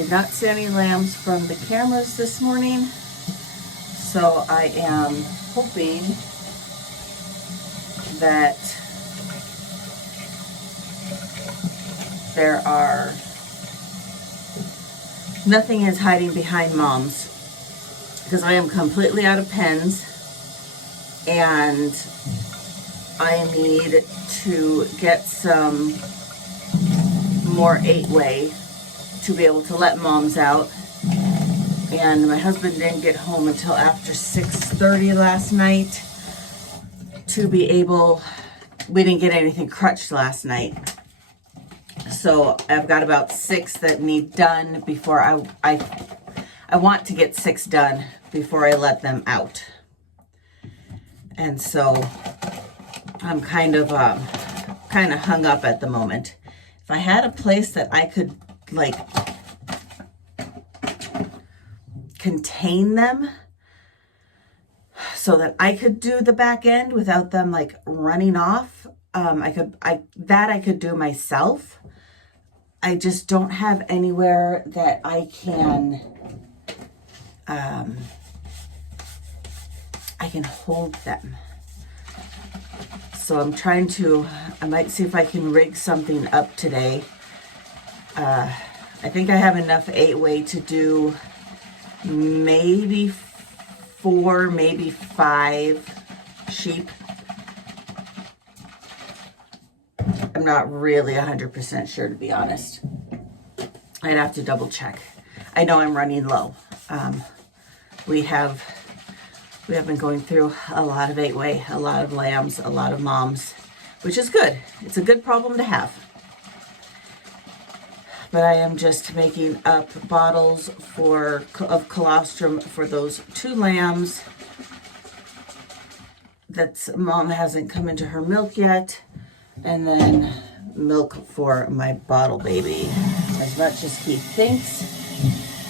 did not see any lambs from the cameras this morning, so I am hoping that nothing is hiding behind moms, because I am completely out of pens and I need to get some more 8-way to be able to let moms out. And my husband didn't get home until after 6:30 last night to be able, we didn't get anything crutched last night. So I've got about 6 that need done before I want to get 6 done before I let them out. And so I'm kind of hung up at the moment. If I had a place that I could like contain them so that I could do the back end without them like running off, I could do myself. I just don't have anywhere that I can hold them. So I'm trying to, I might see if I can rig something up today. I think I have enough 8-way to do maybe 4, maybe 5 sheep. I'm not really 100% sure, to be honest. I'd have to double check. I know I'm running low. We have been going through a lot of 8-way, a lot of lambs, a lot of moms, which is good. It's a good problem to have. But I am just making up bottles of colostrum for those 2 lambs that mom hasn't come into her milk yet. And then milk for my bottle baby. As much as he thinks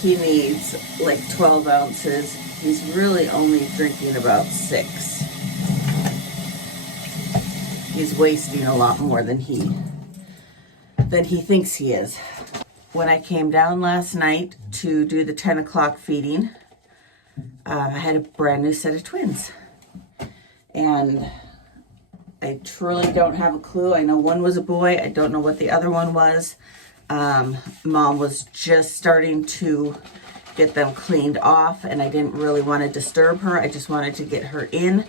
he needs like 12 ounces, he's really only drinking about 6. He's wasting a lot more than he thinks he is. When I came down last night to do the 10 o'clock feeding, I had a brand new set of twins. And I truly don't have a clue. I know one was a boy. I don't know what the other one was. Mom was just starting to get them cleaned off, and I didn't really want to disturb her. I just wanted to get her in.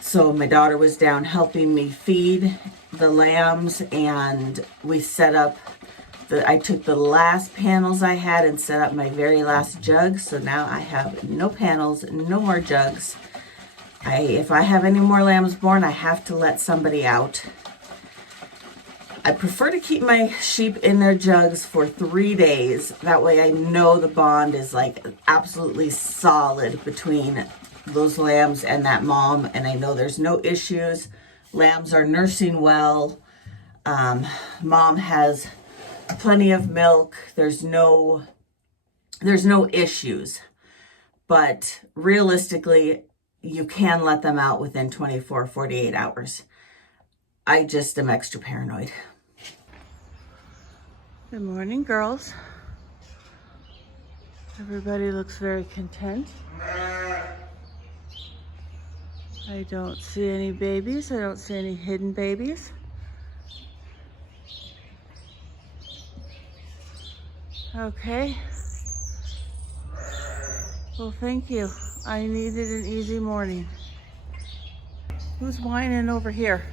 So my daughter was down helping me feed the lambs, and we set up I took the last panels I had and set up my very last jug. So now I have no panels, no more jugs. If I have any more lambs born, I have to let somebody out. I prefer to keep my sheep in their jugs for 3 days. That way I know the bond is like absolutely solid between those lambs and that mom, and I know there's no issues. Lambs are nursing well. Mom has plenty of milk. There's no issues. But realistically, you can let them out within 24, 48 hours. I just am extra paranoid. Good morning, girls. Everybody looks very content. I don't see any babies. I don't see any hidden babies. Okay. Well, thank you. I needed an easy morning. Who's whining over here?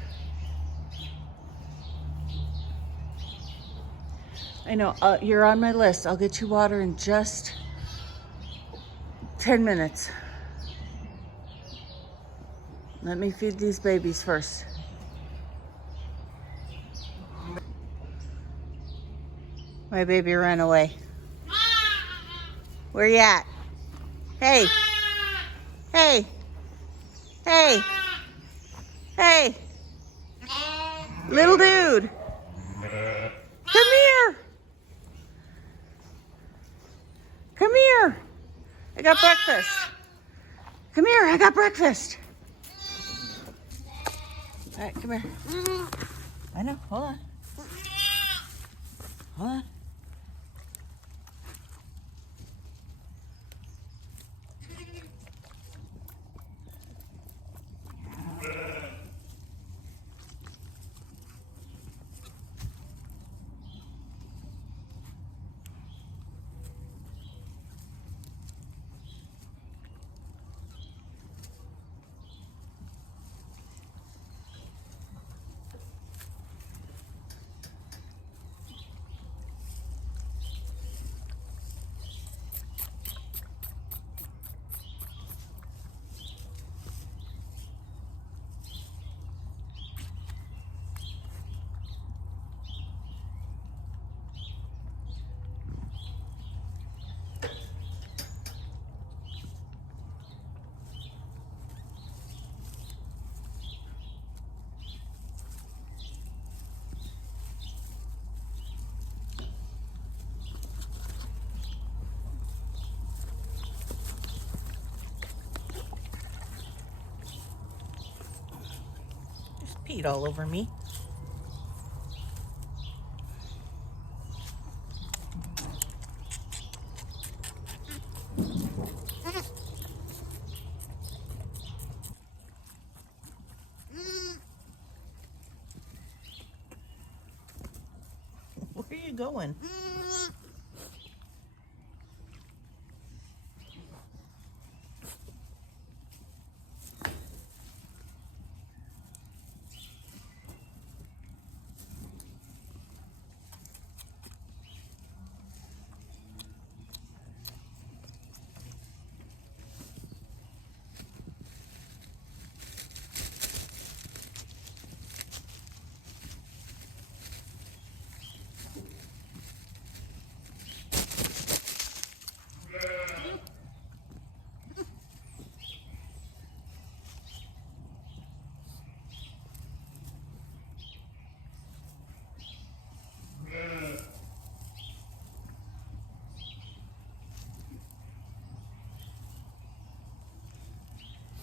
I know, you're on my list. I'll get you water in just 10 minutes. Let me feed these babies first. My baby ran away. Where you at? Hey. Hey. Hey. Hey. Little dude. Come here. Come here. I got breakfast. Come here, I got breakfast. All right, come here. I know, hold on. Hold on. peed all over me. Where are you going?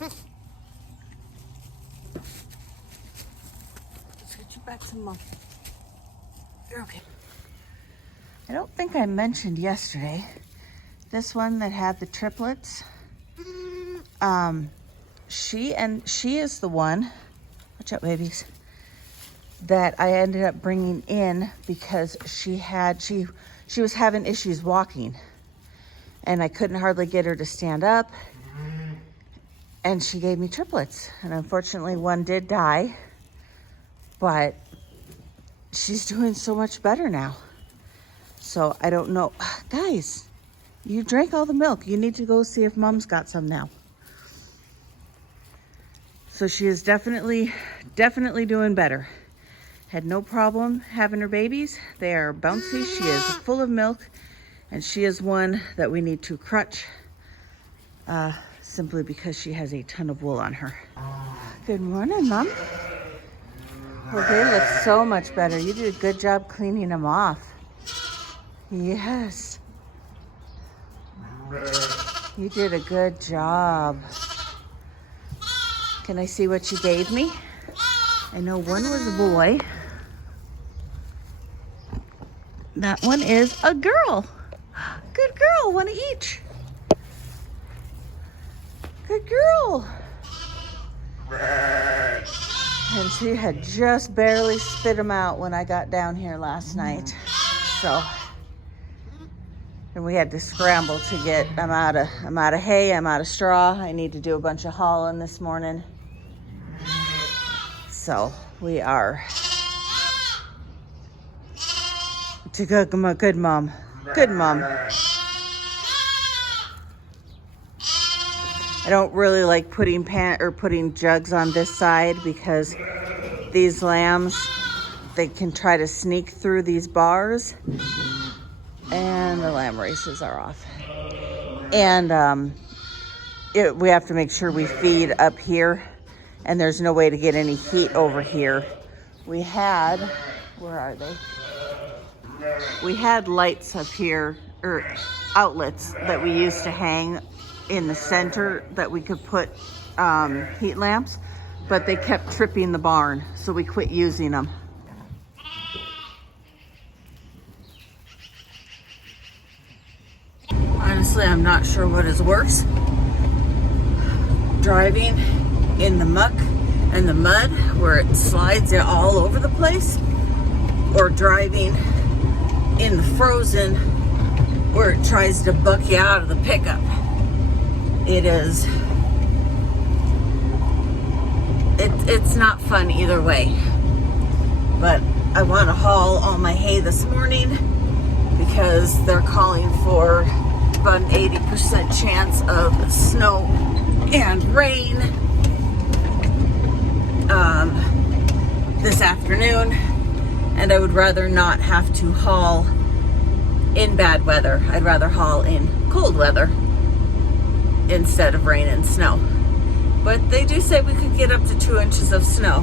Let's get you back some Mom. You're okay. I don't think I mentioned yesterday, this one that had the triplets, she is the one, watch out babies, that I ended up bringing in because she was having issues walking and I couldn't hardly get her to stand up, and she gave me triplets, and unfortunately one did die, but she's doing so much better now. So I don't know. Guys, you drank all the milk. You need to go see if Mom's got some now. So she is definitely doing better. Had no problem having her babies. They are bouncy. She is full of milk, and she is one that we need to crutch simply because she has a ton of wool on her. Good morning, Mom. Well, they look so much better. You did a good job cleaning them off. Yes. You did a good job. Can I see what you gave me? I know one was a boy. That one is a girl. Good girl, one of each. Good girl. And she had just barely spit them out when I got down here last night. So, and we had to scramble to get, I'm out of hay, I'm out of straw. I need to do a bunch of hauling this morning. So we are to good mom. Good mom. I don't really like putting jugs on this side because these lambs, they can try to sneak through these bars, and the lamb races are off. And we have to make sure we feed up here, and there's no way to get any heat over here. We had, where are they? We had lights up here, or outlets that we used to hang in the center that we could put heat lamps, but they kept tripping the barn, so we quit using them. Honestly, I'm not sure what is worse. Driving in the muck and the mud where it slides it all over the place, or driving in the frozen where it tries to buck you out of the pickup. It's not fun either way. But I want to haul all my hay this morning because they're calling for about an 80% chance of snow and rain this afternoon, and I would rather not have to haul in bad weather. I'd rather haul in cold weather instead of rain and snow. But they do say we could get up to 2 inches of snow.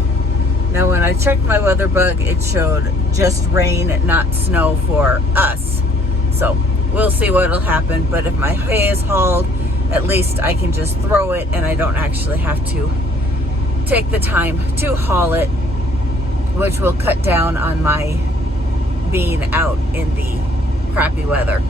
Now when I checked my weather bug, it showed just rain, not snow for us. So we'll see what'll happen, but if my hay is hauled, at least I can just throw it and I don't actually have to take the time to haul it which will cut down on my being out in the crappy weather.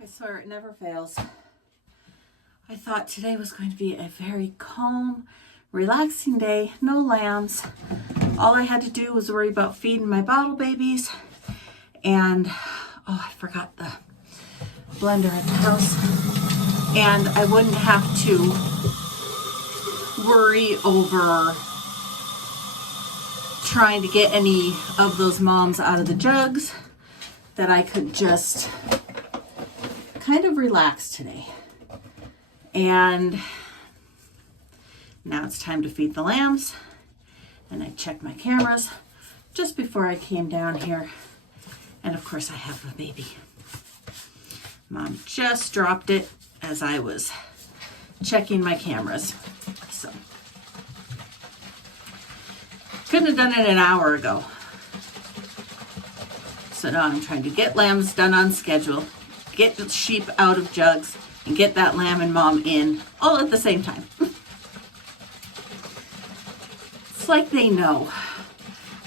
I swear it never fails. I thought today was going to be a very calm, relaxing day, no lambs. All I had to do was worry about feeding my bottle babies, and I forgot the blender at the house, and I wouldn't have to worry over trying to get any of those moms out of the jugs, that I could just kind of relax today. And now it's time to feed the lambs, and I checked my cameras just before I came down here, and of course I have a baby. Mom just dropped it as I was checking my cameras, so couldn't have done it an hour ago. So now I'm trying to get lambs done on schedule, get the sheep out of jugs, and get that lamb and mom in all at the same time. It's like they know.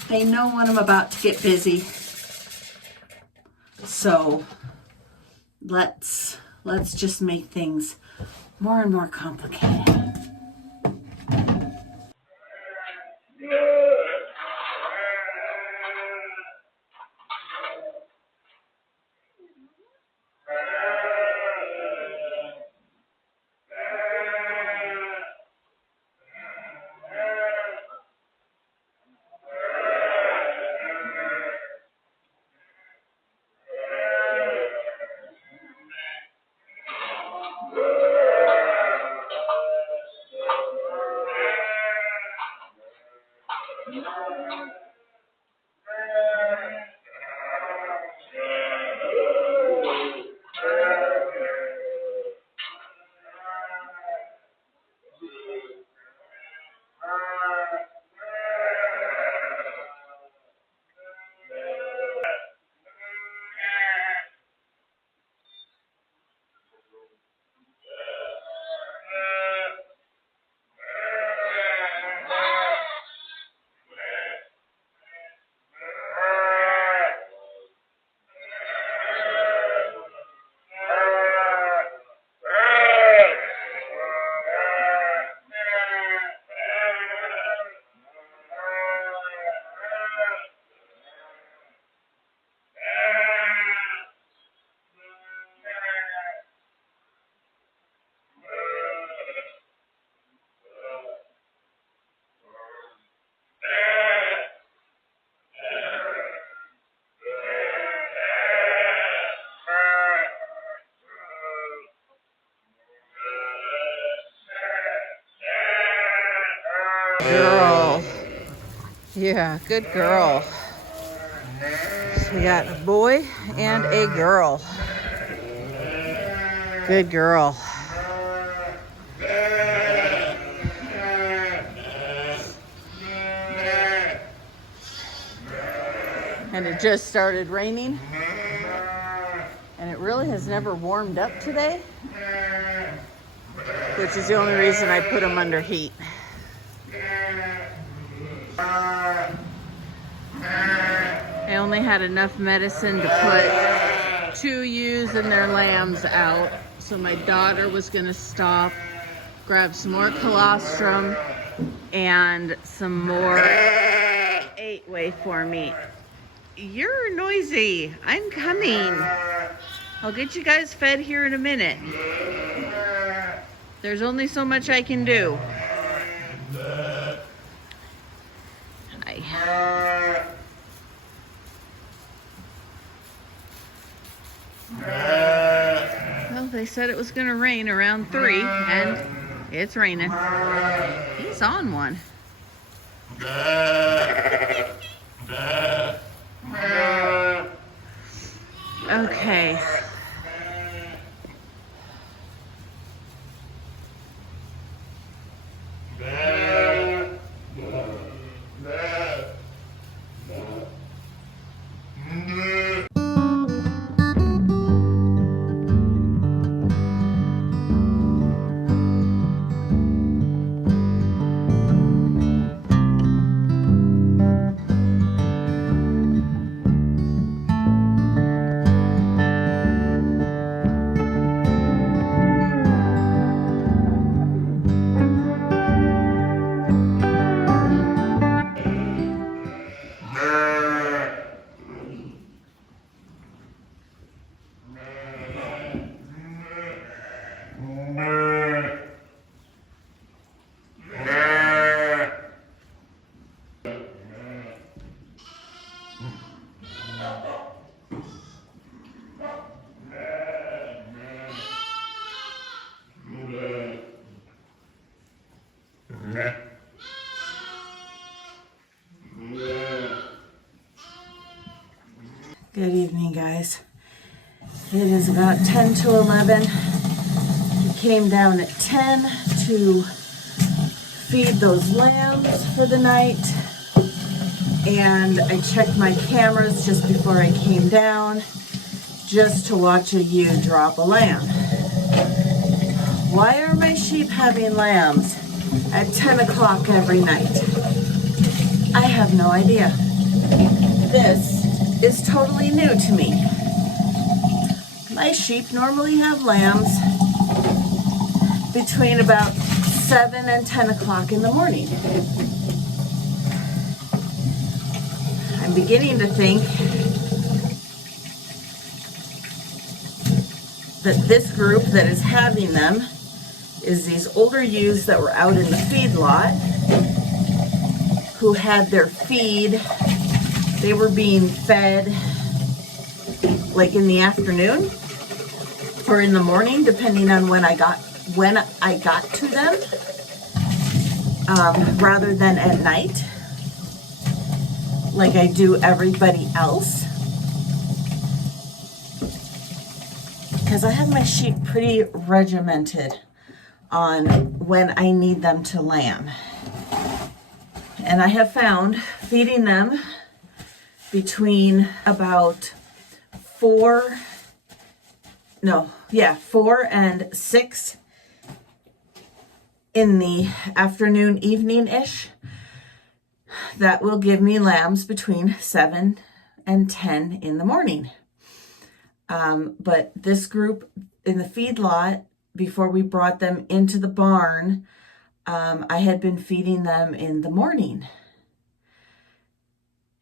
They know when I'm about to get busy. So let's just make things more and more complicated. Girl. Yeah, good girl. So we got a boy and a girl. Good girl. And it just started raining. And it really has never warmed up today, which is the only reason I put them under heat. I only had enough medicine to put 2 ewes and their lambs out. So my daughter was gonna stop, grab some more colostrum and some more 8-way for me. You're noisy. I'm coming. I'll get you guys fed here in a minute. There's only so much I can do. Hi. Well, they said it was going to rain around 3, and it's raining. He's on one. Okay. Good evening, guys. It is about 10 to 11. We came down at 10 to feed those lambs for the night. And I checked my cameras just before I came down just to watch a ewe drop a lamb. Why are my sheep having lambs at 10 o'clock every night? I have no idea. This is totally new to me. My sheep normally have lambs between about 7 and 10 o'clock in the morning. I'm beginning to think that this group that is having them is these older ewes that were out in the feedlot who had their feed. They were being fed like in the afternoon or in the morning, depending on when I got to them, rather than at night, like I do everybody else. Because I have my sheep pretty regimented on when I need them to lamb. And I have found feeding them between about 4 and 6 in the afternoon, evening-ish, that will give me lambs between 7 and 10 in the morning. But this group in the feedlot, before we brought them into the barn, I had been feeding them in the morning.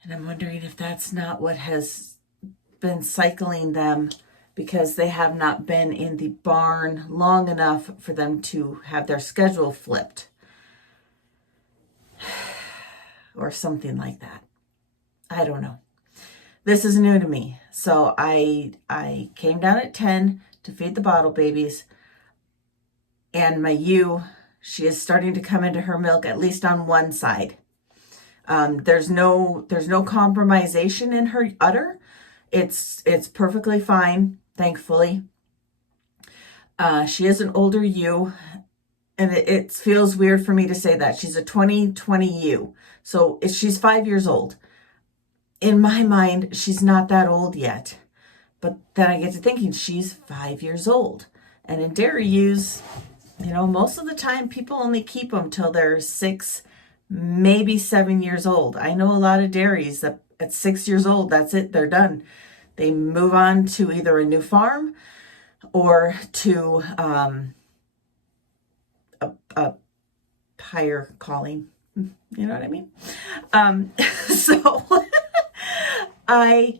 And I'm wondering if that's not what has been cycling them, because they have not been in the barn long enough for them to have their schedule flipped. Or something like that. I don't know. This is new to me. So I came down at 10 to feed the bottle babies. And my ewe, she is starting to come into her milk, at least on one side. There's no compromisation in her udder. It's perfectly fine, thankfully. She is an older ewe, and it feels weird for me to say that. She's a 2020 ewe, so she's 5 years old. In my mind, she's not that old yet. But then I get to thinking she's 5 years old. And in dairy ewes, most of the time people only keep them till they're 6, maybe 7 years old. I know a lot of dairies that at 6 years old, that's it, they're done. They move on to either a new farm or to a higher calling. You know what I mean? So I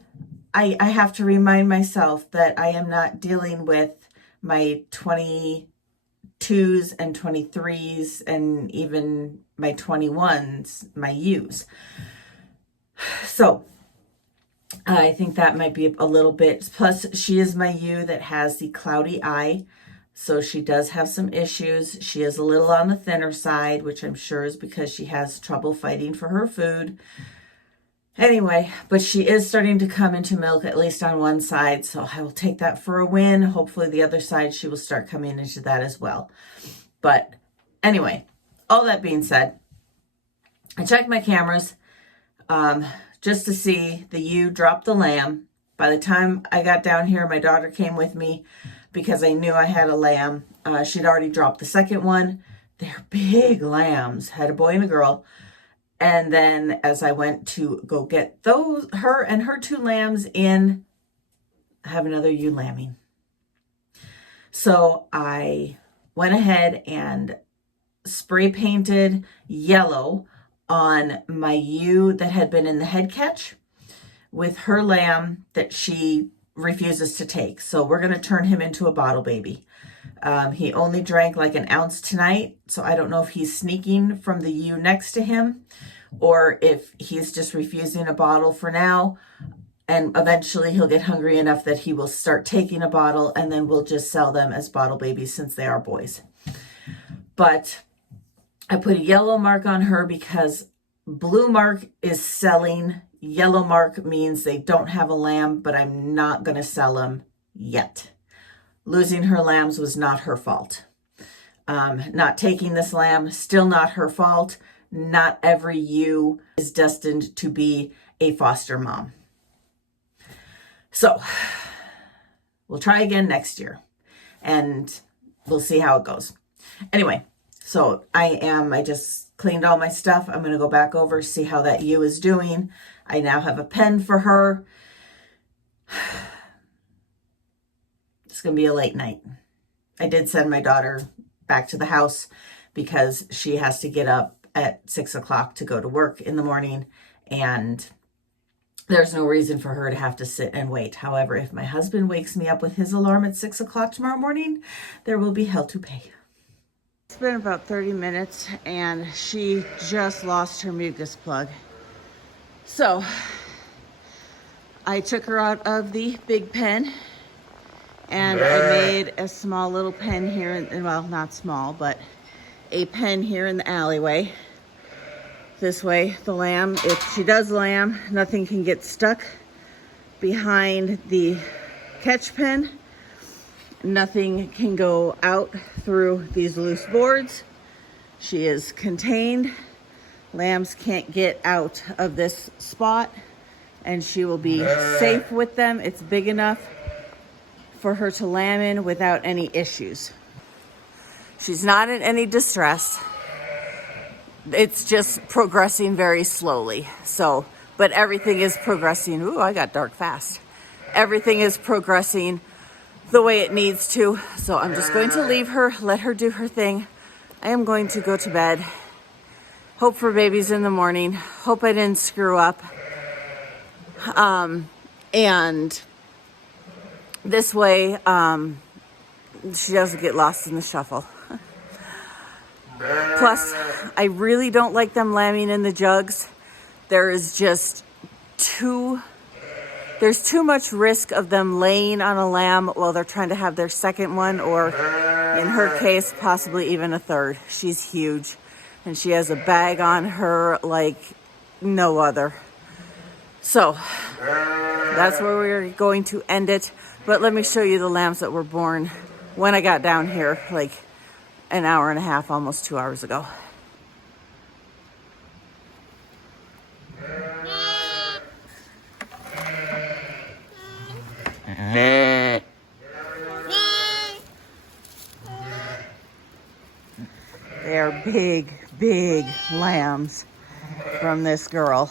have to remind myself that I am not dealing with my 22s and 23s and even my 21s, my ewes. So I think that might be a little bit, plus she is my ewe that has the cloudy eye. So she does have some issues. She is a little on the thinner side, which I'm sure is because she has trouble fighting for her food. Anyway, but she is starting to come into milk, at least on one side. So I will take that for a win. Hopefully the other side, she will start coming into that as well. But anyway, all that being said, I checked my cameras just to see the ewe drop the lamb. By the time I got down here, my daughter came with me because I knew I had a lamb. She'd already dropped the second one. They're big lambs, had a boy and a girl. And then as I went to go get her and her 2 lambs in, I have another ewe lambing. So I went ahead and spray painted yellow on my ewe that had been in the head catch with her lamb that she refuses to take. So we're going to turn him into a bottle baby. He only drank like an ounce tonight, so I don't know if he's sneaking from the ewe next to him or if he's just refusing a bottle for now, and eventually he'll get hungry enough that he will start taking a bottle, and then we'll just sell them as bottle babies since they are boys. But I put a yellow mark on her because blue mark is selling. Yellow mark means they don't have a lamb, but I'm not going to sell them yet. Losing her lambs was not her fault. Not taking this lamb, still not her fault. Not every ewe is destined to be a foster mom. So we'll try again next year and we'll see how it goes. Anyway, so I just cleaned all my stuff. I'm going to go back over, see how that ewe is doing. I now have a pen for her. It's going to be a late night. I did send my daughter back to the house because she has to get up at 6 o'clock to go to work in the morning, and there's no reason for her to have to sit and wait. However, if my husband wakes me up with his alarm at 6 o'clock tomorrow morning, there will be hell to pay. It's been about 30 minutes and she just lost her mucus plug. So I took her out of the big pen and I made a small little pen here, well, not small, but a pen here in the alleyway. This way, the lamb, if she does lamb, nothing can get stuck behind the catch pen. Nothing can go out through these loose boards. She is contained. Lambs can't get out of this spot, and she will be safe with them. It's big enough for her to lamb in without any issues. She's not in any distress. It's just progressing very slowly. So, but everything is progressing. Ooh, I got dark fast. Everything is progressing the way it needs to. So I'm just going to leave her, let her do her thing. I am going to go to bed. Hope for babies in the morning. Hope I didn't screw up. And this way, she doesn't get lost in the shuffle. Plus, I really don't like them lambing in the jugs. There's too much risk of them laying on a lamb while they're trying to have their second one, or in her case, possibly even a third. She's huge and she has a bag on her like no other. So that's where we're going to end it. But let me show you the lambs that were born when I got down here, like an hour and a half, almost 2 hours ago. They are big, big lambs from this girl.